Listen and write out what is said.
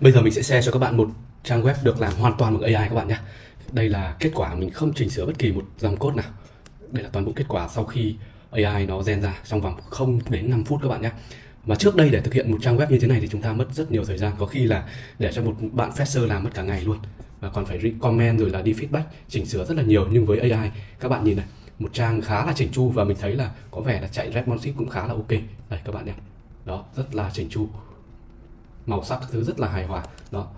Bây giờ mình sẽ share cho các bạn một trang web được làm hoàn toàn bằng AI các bạn nhé. Đây là kết quả, mình không chỉnh sửa bất kỳ một dòng code nào. Đây là toàn bộ kết quả sau khi AI nó gen ra trong vòng 0 đến 5 phút các bạn nhé. Mà trước đây để thực hiện một trang web như thế này thì chúng ta mất rất nhiều thời gian, có khi là để cho một bạn fresher làm mất cả ngày luôn. Và còn phải comment rồi là đi feedback, chỉnh sửa rất là nhiều. Nhưng với AI các bạn nhìn này, một trang khá là chỉnh chu và mình thấy là có vẻ là chạy responsive cũng khá là ok. Đây các bạn nhé. Đó, rất là chỉnh chu. Màu sắc thứ rất là hài hòa. Đó,